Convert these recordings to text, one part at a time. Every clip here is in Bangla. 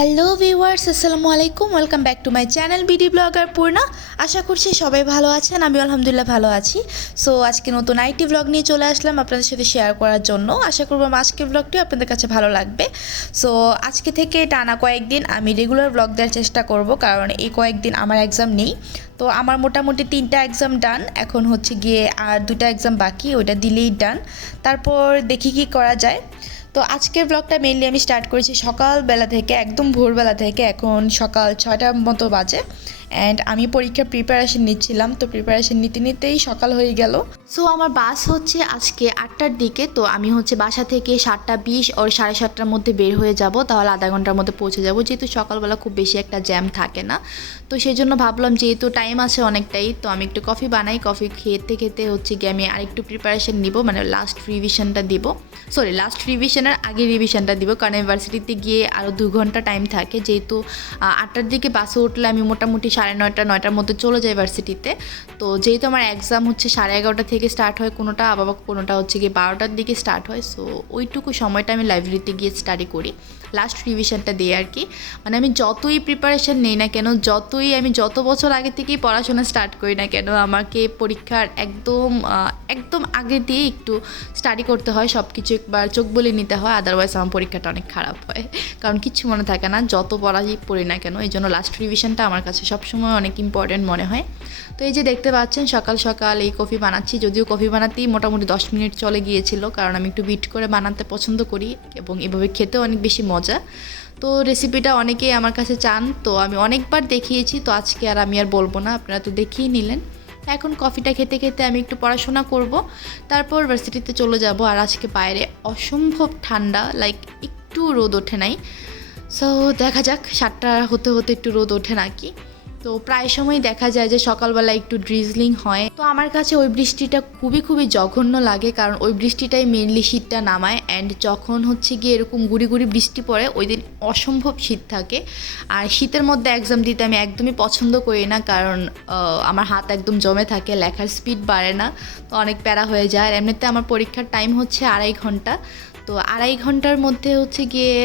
হ্যালো ভিউয়ার্স, আসসালামু আলাইকুম। Welcome back to my channel BD blogger Purna. আশা করছি সবাই ভালো আছেন আমি আলহামদুলিল্লাহ ভালো আছি। সো আজকে নতুন আইটি ব্লগ নিয়ে চলে আসলাম আপনাদের সাথে শেয়ার করার জন্য। আশা করব আজকের ব্লগটিও আপনাদের কাছে ভালো লাগবে। সো আজকে থেকে টানা কয়েকদিন আমি রেগুলার ব্লগ দেওয়ার চেষ্টা করব, কারণ এই কয়েকদিন আমার এক্সাম নেই। তো, আমার মোটামুটি তিনটা এক্সাম ডান এখন হচ্ছে গিয়ে আর দুটা এক্সাম বাকি, ওইটা দিলেই ডান তারপর দেখি কি করা যায়। তো আজকের ব্লগটা মেনলি আমি স্টার্ট করেছি সকালবেলা থেকে, একদম ভোরবেলা থেকে এখন সকাল ছয়টার মতো বাজে। অ্যান্ড আমি পরীক্ষার প্রিপারেশন নিচ্ছিলাম, তো প্রিপারেশন নিতে নিতেই সকাল হয়ে গেল। সো আমার বাস হচ্ছে আজকে আটটার দিকে, তো আমি হচ্ছে বাসা থেকে সাতটা বিশ ওর সাড়ে সাতটার মধ্যে বের হয়ে যাব, তাহলে আধা ঘণ্টার মধ্যে পৌঁছে যাব, যেহেতু সকালবেলা খুব বেশি একটা জ্যাম থাকে না। তো সেই জন্য ভাবলাম যেহেতু টাইম আছে অনেকটাই, তো আমি একটু কফি বানাই কফি খেতে খেতে হচ্ছে গিয়ে আমি আরেকটু প্রিপারেশন নিব মানে লাস্ট রিভিশনটা দিব। সরি লাস্ট রিভিশনের আগে রিভিশনটা দিব, কারণ ইউনিভার্সিটিতে গিয়ে আরও দু ঘণ্টা টাইম থাকে, যেহেতু আটটার দিকে বাসে উঠলে আমি মোটামুটি সাড়ে নয়টা, নয়টার মধ্যে চলে যাই ভার্সিটিতে তো যেহেতু আমার এক্সাম হচ্ছে সাড়ে এগারোটা থেকে স্টার্ট হয় কোনোটা আবার কোনোটা হচ্ছে গিয়ে বারোটার দিকে স্টার্ট হয়। সো ওইটুকু সময়টা আমি লাইব্রেরিতে গিয়ে স্টাডি করি। লাস্ট রিভিশনটা দিয়ে আর কি। মানে আমি যতই প্রিপারেশন নেই না কেন, যতই আমি যত বছর আগে থেকেই পড়াশোনা স্টার্ট করি না কেন, আমাকে পরীক্ষার একদম একদম আগে দিয়ে একটু স্টাডি করতে হয় সব কিছু একবার চোখ বলে নিতে হয় আদারওয়াইজ আমার পরীক্ষাটা অনেক খারাপ হয়। কারণ কিচ্ছু মনে থাকে না, যত পড়াই পড়ি না কেন এই জন্য লাস্ট রিভিশনটা আমার কাছে সবসময় অনেক ইম্পর্ট্যান্ট মনে হয়। তো এই যে দেখতে পাচ্ছেন, সকাল সকাল এই কফি বানাচ্ছি। যদিও কফি বানাতেই মোটামুটি দশ মিনিট চলে গিয়েছিল, কারণ আমি একটু বিট করে বানাতে পছন্দ করি এবং এভাবে খেতেও অনেক বেশি মজা। তো রেসিপিটা অনেকেই আমার কাছে চান, তো আমি অনেকবার দেখিয়েছি, তো আজকে আর আমি আর বলব না, আপনারা তো দেখিয়ে নিলেন। এখন কফিটা খেতে খেতে আমি একটু পড়াশোনা করব, তারপর ভার্সিটিতে চলে যাব। আর আজকে বাইরে অসম্ভব ঠান্ডা লাইক একটু রোদ ওঠে নাই। সো দেখা যাক, সাতটা হতে হতে একটু রোদ ওঠে নাকি। তো প্রায় সময় দেখা যায় যে সকালবেলা একটু ড্রিজলিং হয়। তো আমার কাছে ওই বৃষ্টিটা খুবই খুবই জঘন্য লাগে, কারণ ওই বৃষ্টিটাই মেনলি শীতটা নামায়। অ্যান্ড যখন হচ্ছে গিয়ে এরকম গুড়ি গুড়ি বৃষ্টি পড়ে, ওই দিন অসম্ভব শীত থাকে। আর শীতের মধ্যে এক্সাম দিতে আমি একদমই পছন্দ করি না, কারণ আমার হাত একদম জমে থাকে, লেখার স্পিড বাড়ে না, তো অনেক প্যারা হয়ে যায়। আর এমনিতে আমার পরীক্ষার টাইম হচ্ছে আড়াই ঘণ্টা। তো আড়াই ঘণ্টার মধ্যে হচ্ছে গিয়ে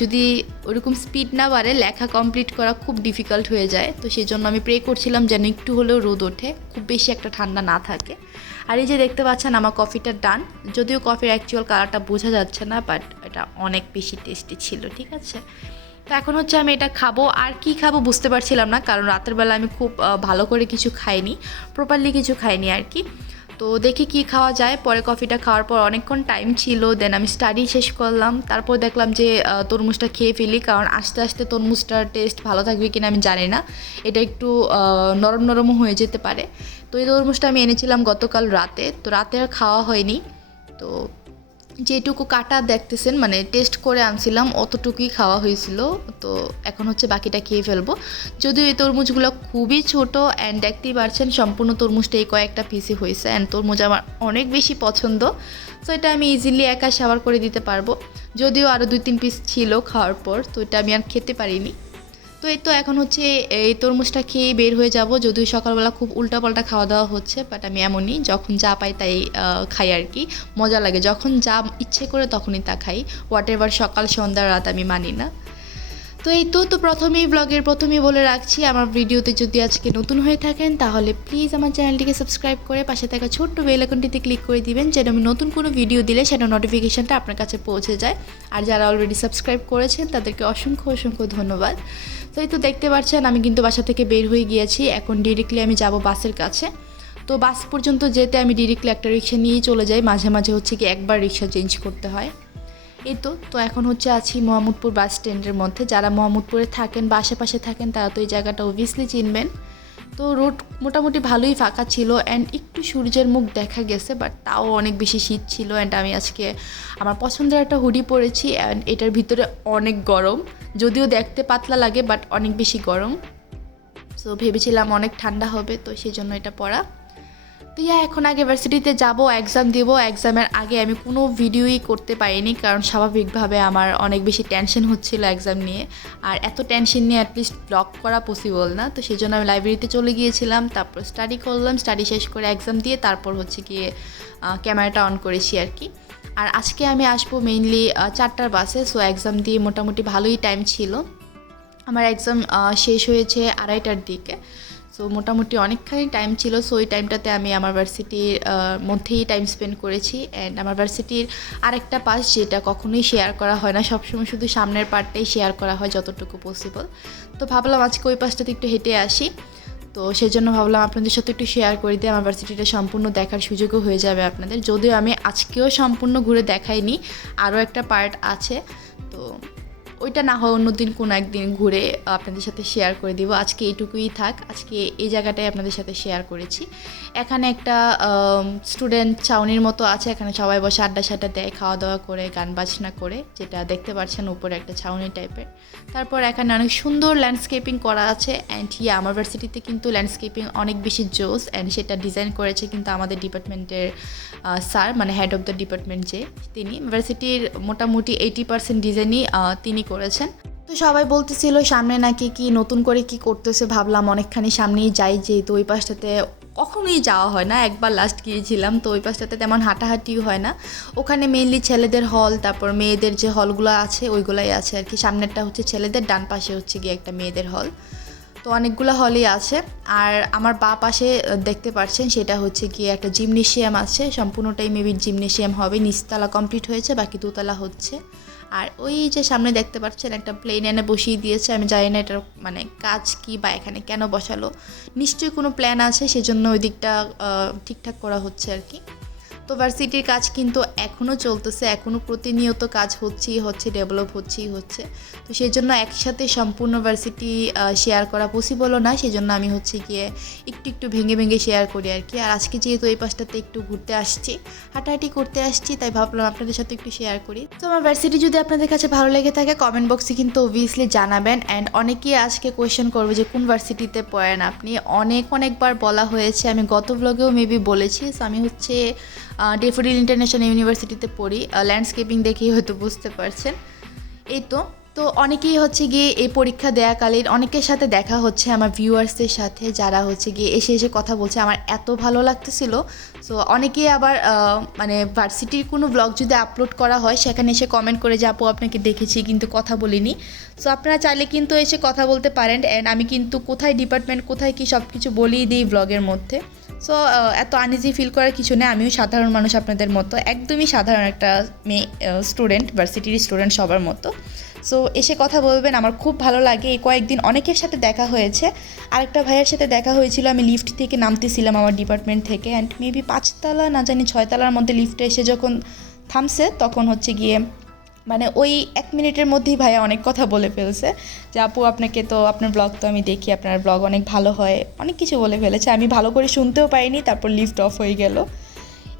যদি ওরকম স্পিড না বাড়ে, লেখা কমপ্লিট করা খুব ডিফিকাল্ট হয়ে যায়। তো সেই জন্য আমি প্রে করছিলাম যেন একটু হলেও রোদ ওঠে, খুব বেশি একটা ঠান্ডা না থাকে। আর এই যে দেখতে পাচ্ছেন আমার কফিটা ডান যদিও কফির অ্যাকচুয়াল কালারটা বোঝা যাচ্ছে না বাট এটা অনেক বেশি টেস্টি ছিল, ঠিক আছে? তো এখন হচ্ছে আমি এটা খাব। আর কি খাব বুঝতে পারছিলাম না, কারণ রাতের বেলা আমি খুব ভালো করে কিছু খাইনি প্রপারলি কিছু খাইনি আর কি। তো দেখি কি খাওয়া যায়। পরে কফিটা খাওয়ার পর অনেকক্ষণ টাইম ছিল দেন আমি স্টাডি শেষ করলাম। তারপর দেখলাম যে তরমুজটা খেয়ে ফেলি, কারণ আস্তে আস্তে তরমুজটার টেস্ট ভালো থাকবে কিনা আমি জানি না। এটা একটু নরম নরমও হয়ে যেতে পারে। তো এই তরমুজটা আমি এনেছিলাম গতকাল রাতে। তো রাতে আর খাওয়া হয়নি। তো যেটুকু কাটা দেখতেছেন মানে টেস্ট করে আনছিলাম, অতটুকুই খাওয়া হয়েছিল। তো এখন হচ্ছে বাকিটা খেয়ে ফেলব। যদিও এই তরমুজগুলো খুবই ছোট অ্যান্ড দেখতেই পারছেন সম্পূর্ণ তরমুজটা এই কয়েকটা পিসি হয়েছে অ্যান্ড তরমুজ আমার অনেক বেশি পছন্দ। তো এটা আমি ইজিলি একা সাবার করে দিতে পারব। যদিও আরও দুই, তিন পিস ছিল খাওয়ার পর, তো এটা আমি আর খেতে পারিনি। তো এই তো এখন হচ্ছে এই তরমুজটা খেয়ে বের হয়ে যাব। যদিও সকালবেলা খুব উল্টাপাল্টা খাওয়া দাওয়া হচ্ছে বাট আমি এমনই যখন যা পাই তাই খাই আর কি। মজা লাগে, যখন যা ইচ্ছে করে তখনই তা খাই। হোয়াট এভার সকাল, সন্ধ্যা, রাত আমি মানি না। তো এই তো তো প্রথমেই ব্লগের প্রথমেই বলে রাখছি, আমার ভিডিওতে যদি আজকে নতুন হয়ে থাকেন, তাহলে প্লিজ আমার চ্যানেলটিকে সাবস্ক্রাইব করে পাশে থাকা ছোট্ট বেল আইকনটিতে ক্লিক করে দিবেন, যেন আমি নতুন কোনো ভিডিও দিলে সেটা নোটিফিকেশনটা আপনার কাছে পৌঁছে যায়। আর যারা অলরেডি সাবস্ক্রাইব করেছেন, তাদেরকে অসংখ্য অসংখ্য ধন্যবাদ। তো এই তো দেখতে পাচ্ছেন আমি কিন্তু বাসা থেকে বের হয়ে গিয়েছি। এখন ডিরেক্টলি আমি যাব বাসের কাছে। তো বাস পর্যন্ত যেতে আমি ডিরেক্টলি একটা রিক্সা নিয়েই চলে যাই। মাঝে মাঝে হচ্ছে কি একবার রিক্সা চেঞ্জ করতে হয়। এই তো তো এখন হচ্ছে আছি মোহাম্মদপুর বাস স্ট্যান্ডের মধ্যে। যারা মোহাম্মদপুরে থাকেন বা আশেপাশে থাকেন, তারা তো এই জায়গাটা অবভিয়াসলি চিনবেন। তো রোড মোটামুটি ভালোই ফাঁকা ছিল অ্যান্ড একটু সূর্যের মুখ দেখা গেছে বাট তাও অনেক বেশি শীত ছিল অ্যান্ড আমি আজকে আমার পছন্দের একটা হুডি পরেছি অ্যান্ড এটার ভিতরে অনেক গরম। যদিও দেখতে পাতলা লাগে বাট অনেক বেশি গরম। সো ভেবেছিলাম অনেক ঠান্ডা হবে, তো সেই জন্য এটা পরা তো ইয়া, এখন আগে ভার্সিটিতে যাব এক্সাম দিব। এক্সামের আগে আমি কোনো ভিডিওই করতে পারিনি, কারণ স্বাভাবিকভাবে আমার অনেক বেশি টেনশন হচ্ছিল এক্সাম নিয়ে। আর এত টেনশন নিয়ে অ্যাটলিস্ট ব্লগ করা পসিবল না। তো সেই জন্য আমি লাইব্রেরিতে চলে গিয়েছিলাম, তারপর স্টাডি করলাম। স্টাডি শেষ করে এক্সাম দিয়ে তারপর হচ্ছে গিয়ে ক্যামেরাটা অন করেছি আর কি। আর আজকে আমি আসব মেইনলি চারটার বাসে সো এক্সাম দিয়ে মোটামুটি ভালোই টাইম ছিল। আমার এক্সাম শেষ হয়েছে আড়াইটার দিকে সো মোটামুটি অনেকখানি টাইম ছিল সো ওই টাইমটাতে আমি আমার ভার্সিটির মধ্যেই টাইম স্পেন্ড করেছি। অ্যান্ড আমার ভার্সিটির আরেকটা পাস যেটা কখনোই শেয়ার করা হয় না, সবসময় শুধু সামনের পার্টটাই শেয়ার করা হয় যতটুকু পসিবল তো ভাবলাম আজকে ওই পাশটাতে একটু হেঁটে আসি। তো সেই জন্য ভাবলাম আপনাদের সাথে একটু শেয়ার করে দিই। আমার ভার্সিটিটা সম্পূর্ণ দেখার সুযোগও হয়ে যাবে আপনাদের। যদিও আমি আজকেও সম্পূর্ণ ঘুরে দেখাইনি, আরও একটা পার্ট আছে। তো ওইটা না হয় অন্যদিন কোনো একদিন ঘুরে আপনাদের সাথে শেয়ার করে দিব। আজকে এইটুকুই থাক। আজকে এই জায়গাটাই আপনাদের সাথে শেয়ার করেছি। এখানে একটা স্টুডেন্ট ছাউনির মতো আছে। এখানে সবাই বসে আড্ডা সাড্ডা দেয় খাওয়া দাওয়া করে, গান বাজনা করে, যেটা দেখতে পাচ্ছেন উপরে একটা ছাউনি টাইপের তারপর এখানে অনেক সুন্দর ল্যান্ডস্কেপিং করা আছে অ্যান্ড ইয়া আমার ভার্সিটিতে কিন্তু ল্যান্ডস্কেপিং অনেক বেশি জোস অ্যান্ড সেটা ডিজাইন করেছে কিন্তু আমাদের ডিপার্টমেন্টের স্যার মানে হেড অফ দ্য ডিপার্টমেন্ট যে, তিনি। ভার্সিটির মোটামুটি এইটি পার্সেন্ট ডিজাইনই তিনি করেছেন। তো সবাই বলতেছিল, সামনে নাকি কি নতুন করে কি করতেছে? ভাবলাম অনেকখানি সামনেই যাই, যেহেতু ওই পাশটাতে কখনোই যাওয়া হয় না। একবার লাস্ট গিয়েছিলাম, তো ওই পাশটাতে তেমন হাঁটাহাঁটিও হয় না। ওখানে মেইনলি ছেলেদের হল তারপর মেয়েদের যে হলগুলো আছে, ওইগুলাই আছে আর কি। সামনেরটা হচ্ছে ছেলেদের, ডান পাশে হচ্ছে গিয়ে একটা মেয়েদের হল তো অনেকগুলো হলই আছে। আর আমার বা পাশে দেখতে পাচ্ছেন সেটা হচ্ছে গিয়ে একটা জিমনেশিয়াম আছে। সম্পূর্ণটাই মেবি জিমনেশিয়াম হবে। নিচতলা কমপ্লিট হয়েছে, বাকি দুতলা হচ্ছে। আর ওই যে সামনে দেখতে পাচ্ছেন একটা প্লেন এনে বসিয়ে দিয়েছে, আমি জানি না এটার মানে কাজ কি বা এখানে কেন বসালো। নিশ্চয়ই কোনো প্ল্যান আছে, সেজন্য ওই দিকটা ঠিকঠাক করা হচ্ছে আর কি। তো ভার্সিটির কাজ কিন্তু এখনও চলতেছে এখনও প্রতিনিয়ত কাজ হচ্ছেই হচ্ছে ডেভেলপ হচ্ছেই হচ্ছে। তো সেই জন্য একসাথে সম্পূর্ণ ভার্সিটি শেয়ার করা পসিবলও না সেই জন্য আমি হচ্ছে গিয়ে একটু একটু ভেঙে ভেঙে শেয়ার করি আর কি। আর আজকে যেহেতু এই পাশটাতে একটু ঘুরতে আসছি, হাঁটাহাঁটি করতে আসছি, তাই ভাবলাম আপনাদের সাথে একটু শেয়ার করি। তো আমার ভার্সিটি যদি আপনাদের কাছে ভালো লেগে থাকে কমেন্ট বক্সে কিন্তু অবভিয়াসলি জানাবেন। অ্যান্ড অনেকেই আজকে কোয়েশ্চেন করবে যে, কোন ভার্সিটিতে পড়েন আপনি? অনেক, অনেকবার বলা হয়েছে। আমি গত ব্লগেও মেবি বলেছি। So আমি হচ্ছে ডেফোডিল ইন্টারন্যাশনাল ইউনিভার্সিটিতে পড়ি। ল্যান্ডস্কেপিং দেখেই হয়তো বুঝতে পারছেন। এই তো তো অনেকেই হচ্ছে গিয়ে এই পরীক্ষা দেয়াকালীন অনেকের সাথে দেখা হচ্ছে আমার ভিউয়ার্সদের সাথে, যারা হচ্ছে গিয়ে এসে এসে কথা বলছে। আমার এত ভালো লাগতেছিল। সো অনেকেই আবার মানে ভার্সিটির কোনো ব্লগ যদি আপলোড করা হয়, সেখানে এসে কমেন্ট করে যে, আপু, আপনাকে দেখেছি, কিন্তু কথা বলিনি। সো আপনারা চাইলে কিন্তু এসে কথা বলতে পারেন। অ্যান্ড আমি কিন্তু কোথায় ডিপার্টমেন্ট কোথায় কি সব কিছু বলেই দিই ব্লগের মধ্যে। সো এত আনইজি ফিল করার কিছু নেই। আমিও সাধারণ মানুষ আপনাদের মতো। একদমই সাধারণ একটা মেয়ে স্টুডেন্ট ভার্সিটির স্টুডেন্ট সবার মতো। সো এসে কথা বলবেন, আমার খুব ভালো লাগে। এই কয়েকদিন অনেকের সাথে দেখা হয়েছে। আরেকটা ভাইয়ের সাথে দেখা হয়েছিল, আমি লিফট থেকে নামতেছিলাম আমার ডিপার্টমেন্ট থেকে। অ্যান্ড মেবি পাঁচতলা, না জানি ছয়তলার মধ্যে লিফটে এসে যখন থামছে, তখন হচ্ছে গিয়ে মানে ওই এক মিনিটের মধ্যেই ভাইয়া অনেক কথা বলে ফেলছে যে, আপু, আপনাকে তো, আপনার ব্লগ তো আমি দেখি, আপনার ব্লগ অনেক ভালো হয়। অনেক কিছু বলে ফেলেছে। আমি ভালো করে শুনতেও পারিনি তারপর লিফট অফ হয়ে গেল।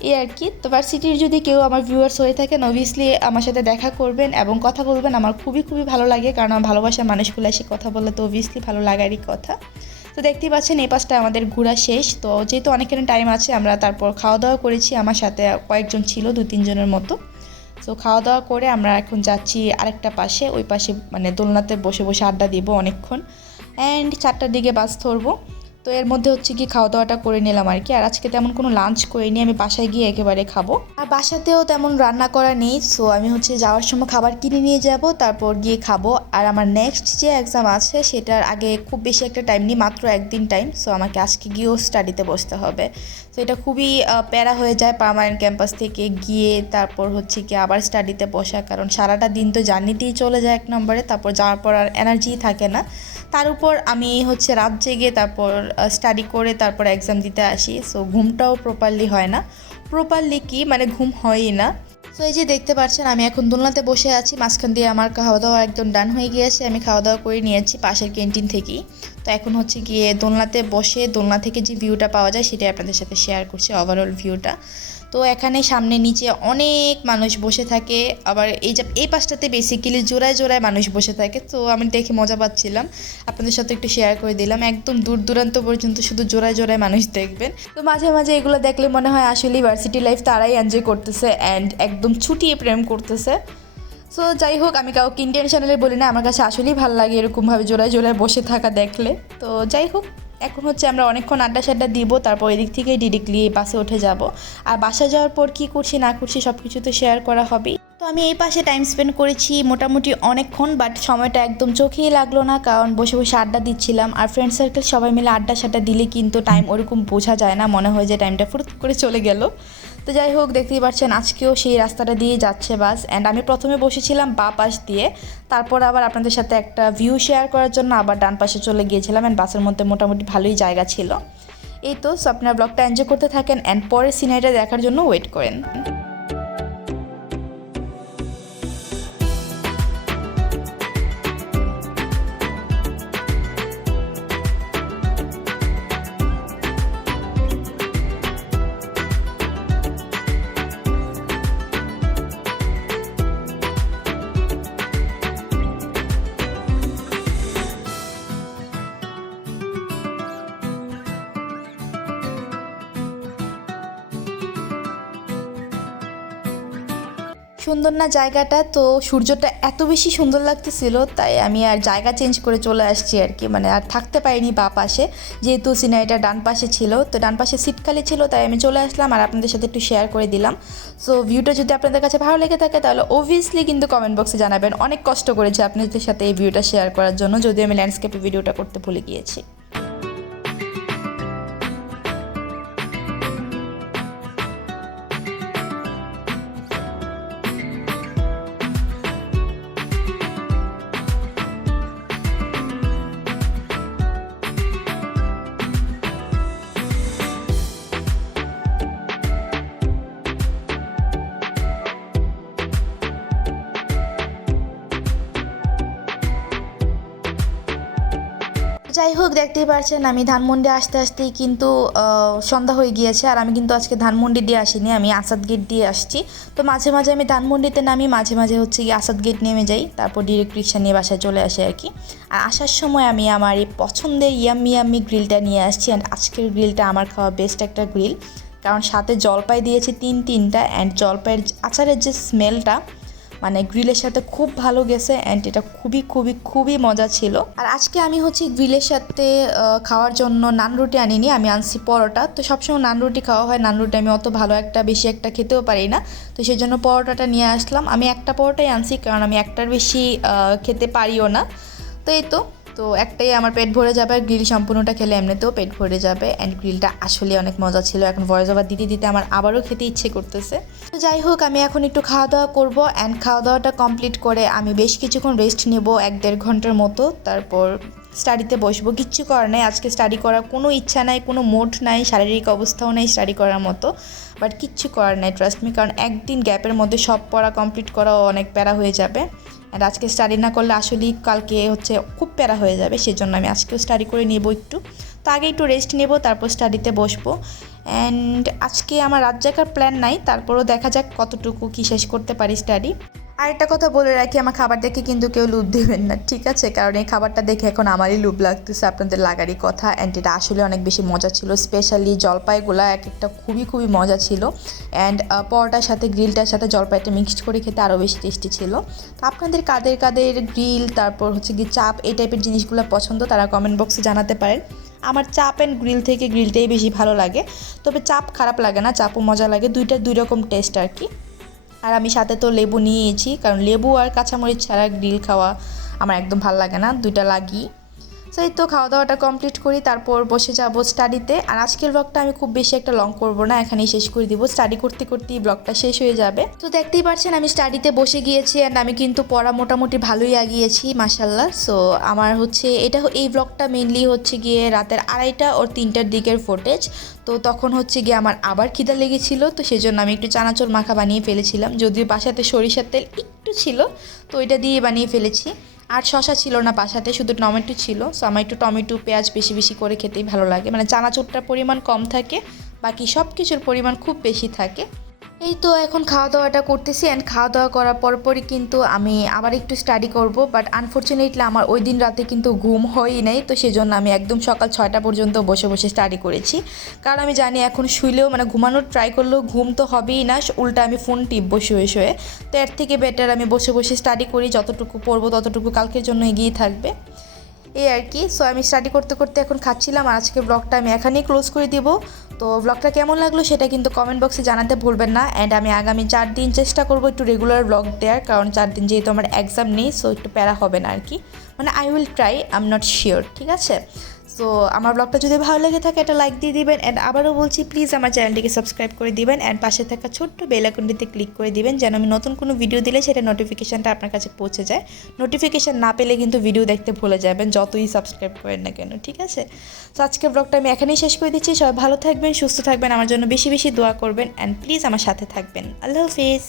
এই আর কি। তো ভার্সিটির যদি কেউ আমার ভিউয়ার্স হয়ে থাকেন অবভিয়াসলি আমার সাথে দেখা করবেন এবং কথা বলবেন। আমার খুবই খুবই ভালো লাগে, কারণ আমার ভালোবাসার মানুষগুলো এসে কথা বলে তো অবভিয়াসলি ভালো লাগারই কথা। তো দেখতেই পাচ্ছেন, এই পাশটা আমাদের ঘোরা শেষ। তো যেহেতু অনেকখানি টাইম আছে, আমরা তারপর খাওয়া দাওয়া করেছি। আমার সাথে কয়েকজন ছিল দু তিনজনের মতো। তো খাওয়া দাওয়া করে আমরা এখন যাচ্ছি আরেকটা পাশে। ওই পাশে মানে দোলনাতে বসে বসে আড্ডা দিব অনেকক্ষণ। অ্যান্ড চারটার দিকে বাস ধরবো। তো এর মধ্যে হচ্ছে কি খাওয়া দাওয়াটা করে নিলাম আর কি আর আজকে তেমন কোনো লাঞ্চ করিনি, আমি বাসায় গিয়ে একেবারে খাব। আর বাসাতেও তেমন রান্না করা নেই সো আমি হচ্ছে যাওয়ার সময় খাবার কিনে নিয়ে যাব, তারপর গিয়ে খাব। আর আমার নেক্সট যে এক্সাম আছে, সেটার আগে খুব বেশি একটা টাইম নেই, মাত্র একদিন টাইম সো আমাকে আজকে গিয়েও স্টাডিতে বসতে হবে। তো এটা খুবই প্যারা হয়ে যায় পার্মানেন্ট ক্যাম্পাস থেকে গিয়ে, তারপর হচ্ছে কি আবার স্টাডিতে বসা। কারণ সারাটা দিন তো জার্নিতেই চলে যায় এক নম্বরে, তারপর যাওয়ার পর আর এনার্জি থাকে না। তার উপর আমি হচ্ছে রাত জেগে তারপর স্টাডি করে তারপর এক্সাম দিতে আসি। সো ঘুমটাও প্রপারলি হয় না। প্রপারলি কি? মানে ঘুম হয়ই না। তো এই যে দেখতে পাচ্ছেন, আমি এখন দোলনাতে বসে আছি। মাঝখান দিয়ে আমার খাওয়া দাওয়া একদম ডান হয়ে গিয়েছে। আমি খাওয়া দাওয়া করে নিয়েছি পাশের ক্যান্টিন থেকেই। তো এখন হচ্ছে গিয়ে দোলনাতে বসে দোলনা থেকে যে ভিউটা পাওয়া যায় সেটাই আপনাদের সাথে শেয়ার করছি ওভারঅল ভিউটা তো এখানে সামনে নিচে অনেক মানুষ বসে থাকে, আবার এই যে এই পাশটাতে বেসিক্যালি জোড়ায় জোড়ায় মানুষ বসে থাকে, তো আমি দেখে মজা পাচ্ছিলাম। আপনাদের সাথে একটু শেয়ার করে দিলাম, একদম দূর দূরান্ত পর্যন্ত শুধু জোড়ায় জোড়ায় মানুষ দেখবেন। তো মাঝে মাঝে এগুলো দেখলে মনে হয় আসলে ভার্সিটি লাইফ তারাই এনজয় করতেছে অ্যান্ড একদম ছুটিয়ে প্রেম করতেছে। সো যাই হোক আমি কাউকে ইন্টেনশনালি বলি না, আমার কাছে আসলেই ভালো লাগে এরকমভাবে জোড়ায় জোড়ায় বসে থাকা দেখলে। তো যাই হোক এখন হচ্ছে আমরা অনেকক্ষণ আড্ডা সাড্ডা দিব, তারপর এদিক থেকেই ডিরেক্টলি বাসে উঠে যাব। আর বাসা যাওয়ার পর কী করছি, না করছি সব কিছু তো শেয়ার করা হবেই। তো আমি এই পাশে টাইম স্পেন্ড করেছি মোটামুটি অনেকক্ষণ বাট সময়টা একদম চোখেই লাগল না, কারণ বসে বসে আড্ডা দিচ্ছিলাম। আর ফ্রেন্ড সার্কেল সবাই মিলে আড্ডা সাড্ডা দিলে কিন্তু টাইম ওরকম বোঝা যায় না, মনে হয় যে টাইমটা ফুরুত করে চলে গেল। তো যাই হোক, দেখতেই পাচ্ছেন আজকেও সেই রাস্তাটা দিয়ে যাচ্ছে বাস। অ্যান্ড আমি প্রথমে বসেছিলাম বা পাশ দিয়ে। তারপর আবার আপনাদের সাথে একটা ভিউ শেয়ার করার জন্য আবার ডান পাশে চলে গিয়েছিলাম অ্যান্ড বাসের মধ্যে মোটামুটি ভালোই জায়গা ছিল। এই তো, সো আপনার ব্লগটা এনজয় করতে থাকেন অ্যান্ড পরের সিনারিটা দেখার জন্য ওয়েট করেন। সুন্দর না জায়গাটা, তো সূর্যটা এত বেশি সুন্দর লাগতেছিল, তাই আমি আর জায়গা চেঞ্জ করে চলে আসছি আর কি। মানে আর থাকতে পারিনি বা পাশে, যেহেতু সিনারিটা ডান পাশে ছিল, তো ডান পাশে সিট ছিল, তাই আমি চলে আসলাম আর আপনাদের সাথে একটু শেয়ার করে দিলাম। সো ভিউটা যদি আপনাদের কাছে ভালো লেগে থাকে, তাহলে অবভিয়াসলি কিন্তু কমেন্ট বক্সে জানাবেন। অনেক কষ্ট করেছি আপনাদের সাথে এই ভিউটা শেয়ার করার জন্য, যদিও আমি ল্যান্ডস্কেপে ভিডিওটা করতে ভুলে গিয়েছি। হোক দেখতেই পারছেন, আমি ধানমন্ডি আসতে আসতেই কিন্তু সন্ধ্যা হয়ে গিয়েছে আর আমি কিন্তু আজকে ধানমন্ডি দিয়ে আসিনি, আমি আসাদ গেট দিয়ে আসছি। তো মাঝে মাঝে আমি ধানমন্ডিতে নামি, মাঝে মাঝে হচ্ছে কি আসাদ গেট নেমে যাই, তারপর ডিরেক্ট রিক্সা নিয়ে বাসায় চলে আসি আর কি। আর আসার সময় আমি আমার এই পছন্দের ইয়াম্মি ইয়াম্মি গ্রিলটা নিয়ে আসছি অ্যান্ড আজকের গ্রিলটা আমার খাওয়া বেস্ট একটা গ্রিল কারণ সাথে জলপাই দিয়েছে তিন তিনটা অ্যান্ড জলপাইয়ের আচারের যে স্মেলটা মানে গ্রিলের সাথে খুব ভালো গেছে অ্যান্ড এটা খুবই খুবই খুবই মজা ছিল। আর আজকে আমি হচ্ছে গ্রিলের সাথে খাওয়ার জন্য নান রুটি আনিনি, আমি আনছি পরোটা। তো সবসময় নান রুটি খাওয়া হয় নান রুটি আমি অত ভালো একটা, বেশি একটা খেতেও পারি না। তো সেই জন্য পরোটাটা নিয়ে আসলাম। আমি একটা পরোটাই আনছি, কারণ আমি একটার বেশি খেতে পারিও না। তো এই তো তো একটাই আমার পেট ভরে যাবে, আর গ্রিল সম্পূর্ণটা খেলে এমনিতেও পেট ভরে যাবে অ্যান্ড গ্রিলটা আসলে অনেক মজা ছিল। এখন ভয়েস ওভার দিতে দিতে আমার আবারও খেতে ইচ্ছে করতেছে। তো যাই হোক, আমি এখন একটু খাওয়া দাওয়া করব অ্যান্ড খাওয়া দাওয়াটা কমপ্লিট করে আমি বেশ কিছুক্ষণ রেস্ট নেব, এক দেড় ঘণ্টার মতো। তারপর স্টাডিতে বসবো, কিচ্ছু করার নেই। আজকে স্টাডি করার কোনো ইচ্ছা নাই, কোনো মোড নাই, শারীরিক অবস্থাও নেই স্টাডি করার মতো। বাট কিচ্ছু করার নাই ট্রাস্ট মি কারণ একদিন গ্যাপের মধ্যে সব পড়া কমপ্লিট করাও অনেক প্যারা হয়ে যাবে। অ্যান্ড আজকে স্টাডি না করলে আসলেই কালকে হচ্ছে খুব প্যারা হয়ে যাবে, সেজন্য আমি আজকেও স্টাডি করে নেব একটু। তো আগে একটু রেস্ট নেব, তারপর স্টাডিতে বসবো। অ্যান্ড আজকে আমার রাত জাগার প্ল্যান নাই, তারপরও দেখা যাক কতটুকু কী শেষ করতে পারি স্টাডি আরেকটা কথা বলে রাখি, আমার খাবার দেখে কিন্তু কেউ লুপ দেবেন না, ঠিক আছে? কারণ এই খাবারটা দেখে এখন আমারই লুপ লাগতেছে আপনাদের লাগারই কথা অ্যান্ড এটা আসলে অনেক বেশি মজা ছিল স্পেশালি জলপাইগুলা এক একটা খুবই খুবই মজা ছিল অ্যান্ড পরোটার সাথে গ্রিলটার সাথে জলপাইটা মিক্সড করে খেতে আরও বেশি টেস্টি ছিল। তো আপনাদের কাদের কাদের গ্রিল তারপর হচ্ছে কি চাপ, এই টাইপের জিনিসগুলো পছন্দ, তারা কমেন্ট বক্সে জানাতে পারেন। আমার চাপ অ্যান্ড গ্রিল থেকে গ্রিলটাই বেশি ভালো লাগে, তবে চাপ খারাপ লাগে না, চাপও মজা লাগে, দুইটা দুই রকম টেস্ট আর কি। আর আমি সাথে তো লেবু নিয়েছি, কারণ লেবু আর কাঁচামরিচ ছাড়া গ্রিল খাওয়া আমার একদম ভালো লাগে না। দুইটা লাগি। সো এই তো খাওয়া দাওয়াটা কমপ্লিট করি, তারপর বসে যাব স্টাডিতে আর আজকের ব্লগটা আমি খুব বেশি একটা লং করব না, এখানেই শেষ করে দিব। স্টাডি করতে করতেই ব্লগটা শেষ হয়ে যাবে। তো দেখতেই পাচ্ছেন আমি স্টাডিতে বসে গিয়েছি অ্যান্ড আমি কিন্তু পড়া মোটামুটি ভালোই আগিয়েছি মাসাল্লাহ সো আমার হচ্ছে, এটা এই ব্লগটা মেনলি হচ্ছে গিয়ে রাতের আড়াইটা ও তিনটার দিকের ফুটেজ তো তখন হচ্ছে গিয়ে আমার আবার খিদা লেগেছিল, তো সেজন্য আমি একটু চানাচুর মাখা বানিয়ে ফেলেছিলাম। যদিও বাসাতে সরিষার তেল একটু ছিল, তো ওইটা দিয়ে বানিয়ে ফেলেছি। আর শশা ছিল না বাসাতে, শুধু টমেটো ছিল। সো আমার একটু টমেটো, পেঁয়াজ বেশি বেশি করে খেতেই ভালো লাগে। মানে চানাচুরটার পরিমাণ কম থাকে, বাকি সব কিছুর পরিমাণ খুব বেশি থাকে। এই তো এখন খাওয়া দাওয়াটা করতেছি অ্যান্ড খাওয়া দাওয়া করার পরপরই কিন্তু আমি আবার একটু স্টাডি করব বাট আনফর্চুনেটলি আমার ওই দিন রাতে কিন্তু ঘুম হয়ই নাই, তো সেজন্য আমি একদম সকাল ছয়টা পর্যন্ত বসে বসে স্টাডি করেছি। কারণ আমি জানি এখন শুইলেও মানে ঘুমানোর ট্রাই করলেও ঘুম তো হবেই না, উল্টা আমি ফোন টিপবো শুয়ে শুয়ে। তো এর থেকে বেটার আমি বসে বসে স্টাডি করি, যতটুকু পড়ব ততটুকু কালকের জন্য এগিয়ে থাকবে। এই আর কি সো আমি স্টাডি করতে করতে এখন খাচ্ছিলাম, আর আজকে ব্লগটা আমি এখানেই ক্লোজ করে দিব। তো ব্লগটা কেমন লাগল সেটা কিন্তু কমেন্ট বক্সে জানাতে ভুলবেন না অ্যান্ড আমি আগামী চার দিন চেষ্টা করব একটু রেগুলার ব্লগ দেওয়ার কারণ চার দিন যেহেতু আমার এক্সাম নেই সো একটু প্যারা হবে না আর কি। মানে I will try I am not sure ঠিক আছে? সো আমার ব্লগটা যদি ভালো লেগে থাকে, একটা লাইক দিয়ে দিবেন অ্যান্ড আবারও বলছি প্লিজ আমার চ্যানেলটিকে সাবস্ক্রাইব করে দিবেন অ্যান্ড পাশে থাকা ছোট্ট বেল আইকনটিতে ক্লিক করে দিবেন যেন আমি নতুন কোনো ভিডিও দিলে সেটা নোটিফিকেশানটা আপনার কাছে পৌঁছে যায়। নোটিফিকেশান না পেলে কিন্তু ভিডিও দেখতে ভুলে যাবেন, যতই সাবস্ক্রাইব করেন না কেন, ঠিক আছে? তো আজকের ব্লগটা আমি এখানেই শেষ করে দিচ্ছি, সবাই ভালো থাকবেন, সুস্থ থাকবেন, আমার জন্য বেশি বেশি দোয়া করবেন অ্যান্ড প্লিজ আমার সাথে থাকবেন। আল্লাহ হাফিজ।